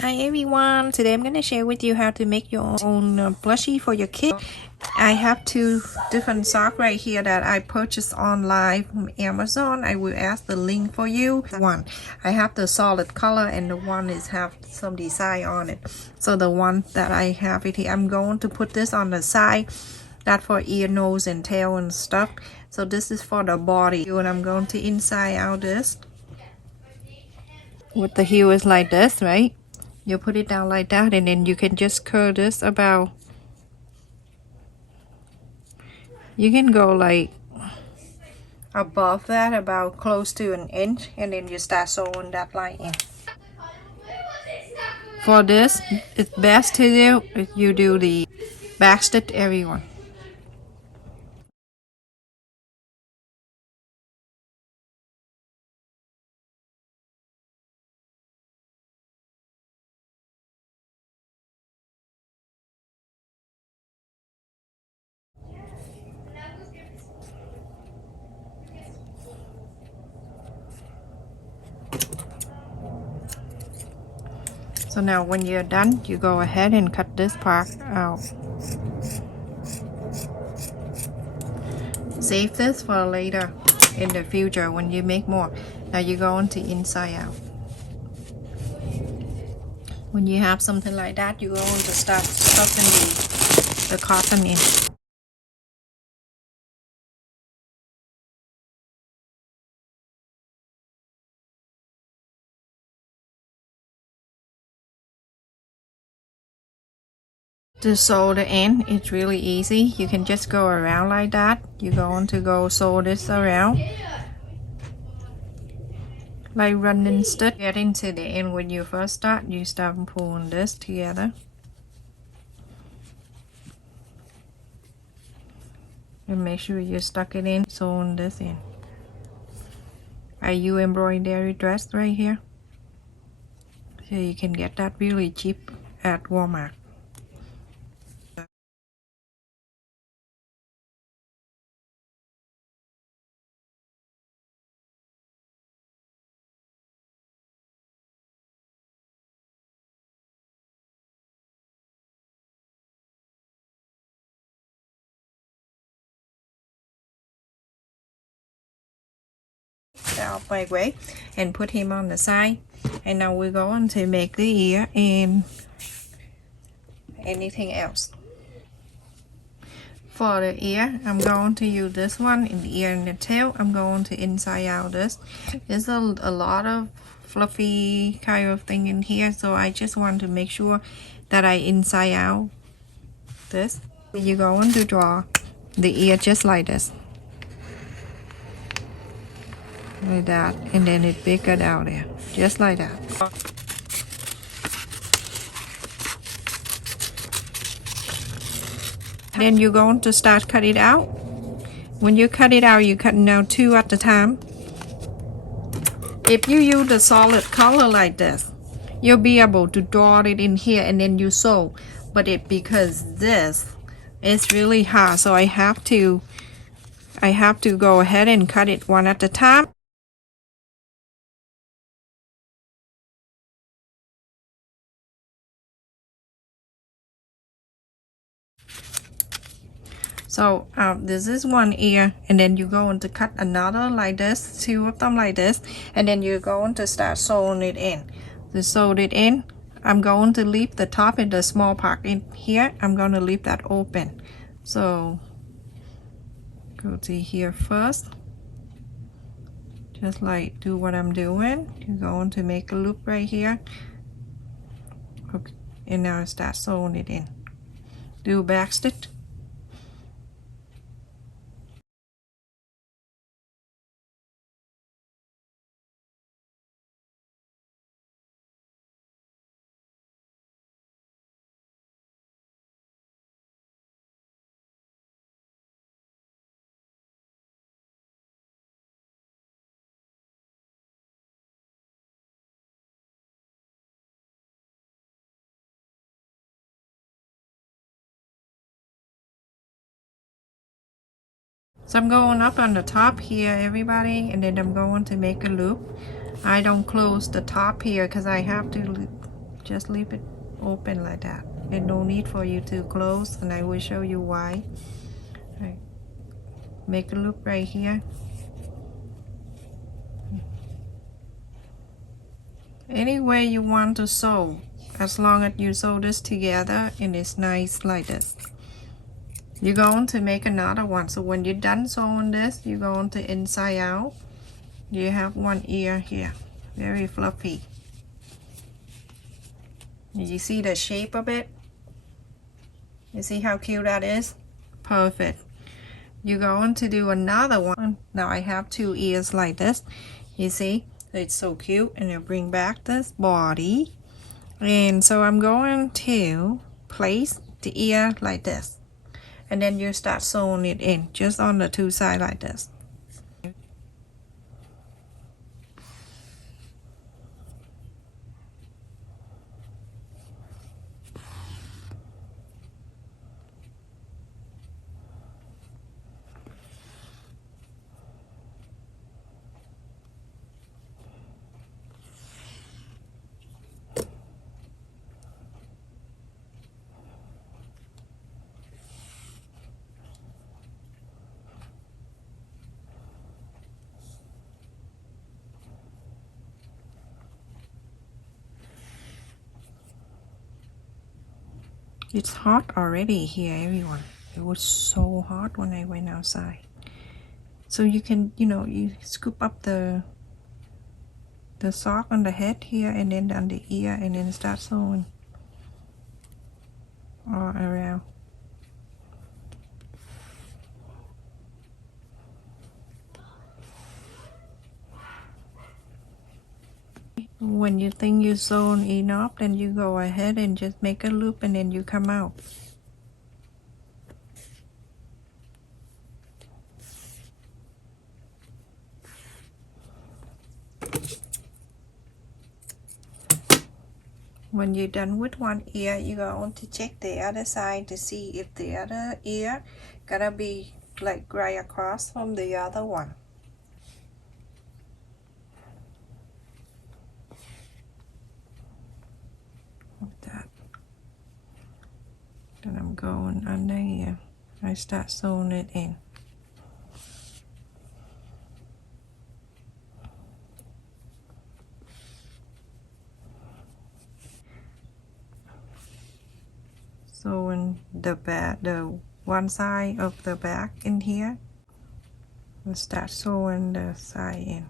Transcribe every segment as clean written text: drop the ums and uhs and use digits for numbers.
Hi everyone, today I'm going to share with you how to make your own plushie for your kid. I have two different socks right here that I purchased online from Amazon. I will add the link for you. One, I have the solid color and the one is have some design on it. So the one that I have it here, I'm going to put this on the side. That for ear, nose and tail and stuff. So this is for the body and I'm going to inside out this. With the heel is like this, right? You put it down like that and then you can just curl this about, you can go like above that about close to an inch and then you start sewing that line in. For this, it's best to do if you do the back stitch everyone. So now when you're done, you go ahead and cut this part out. Save this for later in the future when you make more. Now you go into inside out. When you have something like that, you're going to start stuffing the cotton in. To sew the end, it's really easy. You can just go around like that. You're going to go sew this around like running stitch. Getting to the end when you first start, you start pulling this together and make sure you stuck it in, sewing this in. Are you embroidery dress right here? So you can get that really cheap at Walmart. Out my way and put him on the side, and now we're going to make the ear and anything else. For the ear, I'm going to use this one. In the ear and the tail, I'm going to inside out this. There's a lot of fluffy kind of thing in here, so I just want to make sure that I inside out this. You're going to draw the ear just like this, like that, and then it bigger down there, just like that. Then you're going to start cut it out. When you cut it out, you cut now two at a time. If you use the solid color like this, you'll be able to draw it in here and then you sew. But because this is really hard, so I have to go ahead and cut it one at a time. So this is one ear, and then you're going to cut another like this, two of them like this, and then you're going to start sewing it in. To sew it in, I'm going to leave the top and the small part in here. I'm going to leave that open. So go to here first, just like do what I'm doing. You're going to make a loop right here. Okay, and now start sewing it in. Do back stitch. So I'm going up on the top here, everybody, and then I'm going to make a loop. I don't close the top here because I have to just leave it open like that, and no need for you to close, and I will show you why. Right. Make a loop right here. Any way you want to sew, as long as you sew this together and it's nice like this. You're going to make another one, so when you're done sewing this, you go on to inside out. You have one ear here, very fluffy. You see the shape of it? You see how cute that is? Perfect. You're going to do another one. Now I have two ears like this. You see? It's so cute. And I'll bring back this body. And so I'm going to place the ear like this. And then you start sewing it in, just on the two sides like this. It's hot already here, everyone. It was so hot when I went outside. So you can, you scoop up the sock on the head here, and then on the ear, and then start sewing all around. When you think you've sewn enough, then you go ahead and just make a loop, and then you come out. When you're done with one ear, you're going to check the other side to see if the other ear gonna be like right across from the other one. Like that. Then I'm going under here. I start sewing it in. Sewing the back, the one side of the back in here. And start sewing the side in.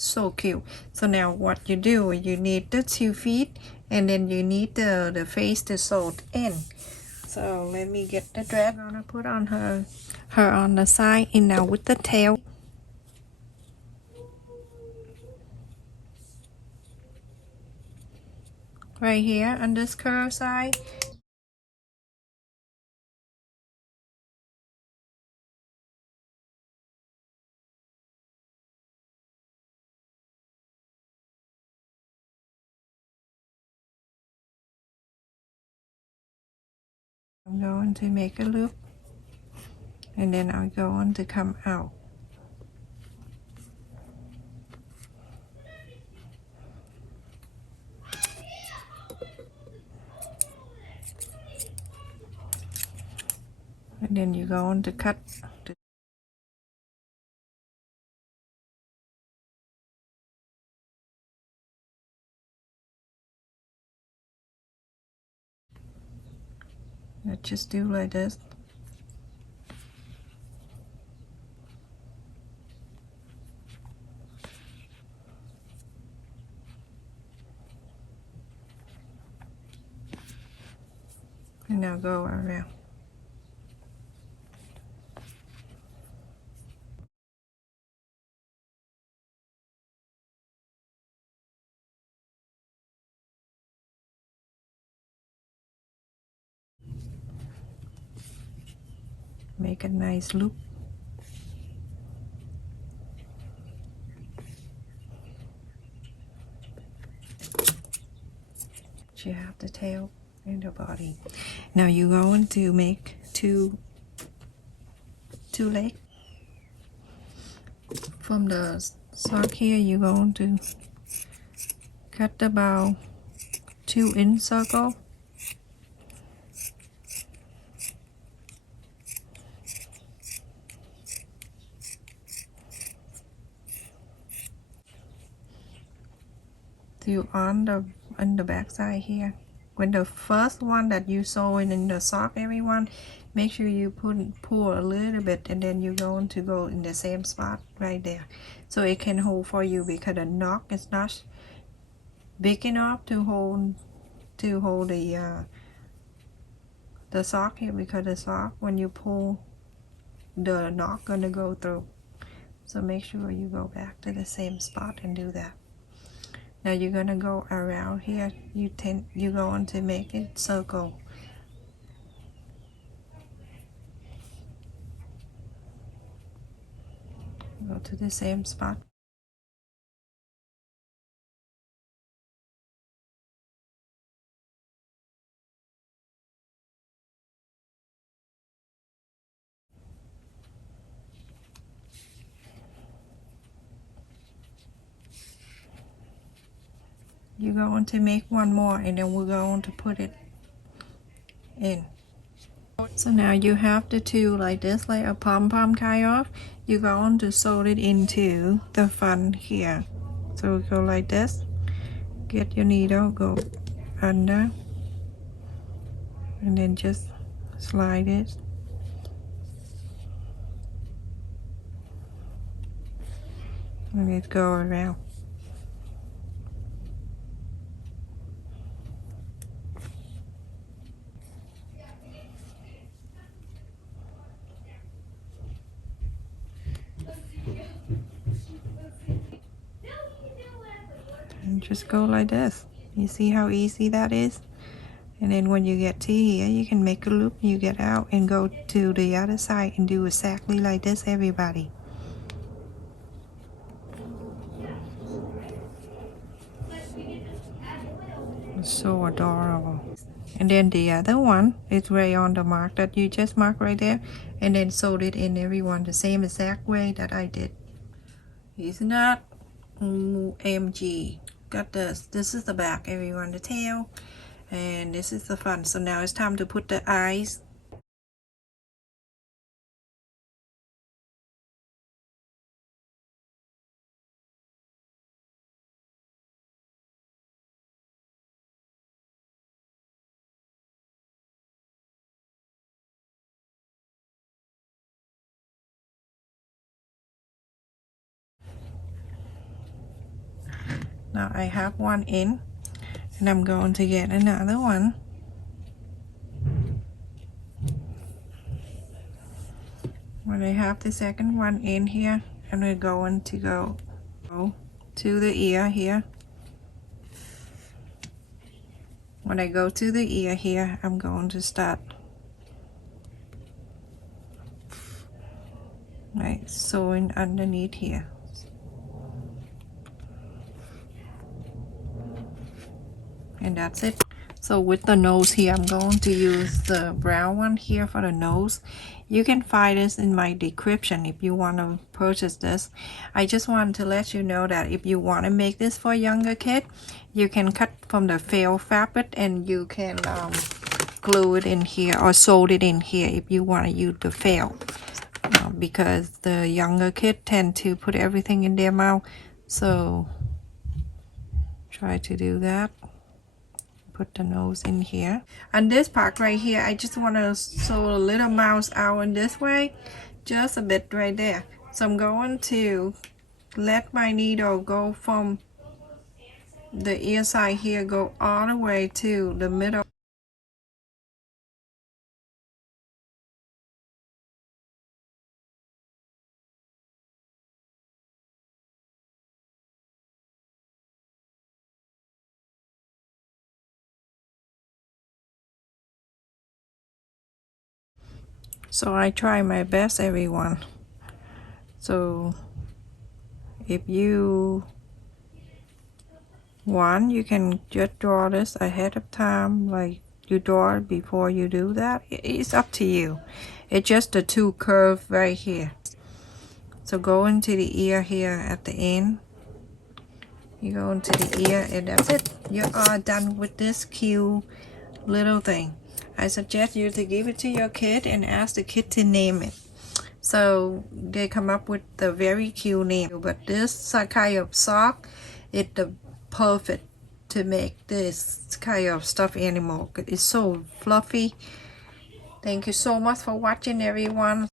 So cute. So now what you do, you need the 2 feet, and then you need the face to sew in. So let me get the dress. I'm gonna put on her on the side, and now with the tail. Right here on this curve side. I'm going to make a loop, and then I'm going to come out. And then you're going to cut the just do like this. And now go around. make a nice loop. You have the tail and the body. Now you're going to make two legs. From the sock here, you're going to cut about 2-inch circle. To on the back side here. When the first one that you sew in the sock, everyone, make sure you pull a little bit, and then you're going to go in the same spot right there, so it can hold for you, because the knock is not big enough to hold the sock here, because the sock, when you pull, the knock gonna go through. So make sure you go back to the same spot and do that. Now you're gonna go around here. You're going to make it circle. Go to the same spot. You're going to make one more, and then we're going to put it in. So now you have the two like this, like a pom-pom kind of. You're going to sew it into the front here. So go like this. Get your needle, go under, and then just slide it. And it go around. And just go like this. You see how easy that is? And then when you get to here, you can make a loop, you get out and go to the other side and do exactly like this, everybody. It's so adorable. And then the other one is right on the mark that you just marked right there, and then sewed it in, everyone, the same exact way that I did. Isn't that OMG? Got this. This is the back, everyone, the tail, and this is the front. So now it's time to put the eyes. Now I have one in, and I'm going to get another one. When I have the second one in here, I'm going to go to the ear here. When I go to the ear here, I'm going to start sewing underneath here. And that's it. So with the nose here, I'm going to use the brown one here for the nose. You can find this in my description if you want to purchase this. I just wanted to let you know that if you want to make this for a younger kid, you can cut from the felt fabric, and you can glue it in here or sew it in here if you want to use the felt. Because the younger kid tend to put everything in their mouth, so try to do that. Put the nose in here, and this part right here, I just want to sew a little mouse out in this way, just a bit right there. So I'm going to let my needle go from the ear side here, go all the way to the middle. So I try my best, everyone. So if you want, you can just draw this ahead of time, like you draw it before you do that. It's up to you. It's just the two curve right here. So go into the ear here at the end. You go into the ear and that's it. You are done with this cute little thing. I suggest you to give it to your kid and ask the kid to name it. So they come up with the very cute name. But this kind of sock is the perfect to make this kind of stuffed animal. It's so fluffy. Thank you so much for watching, everyone.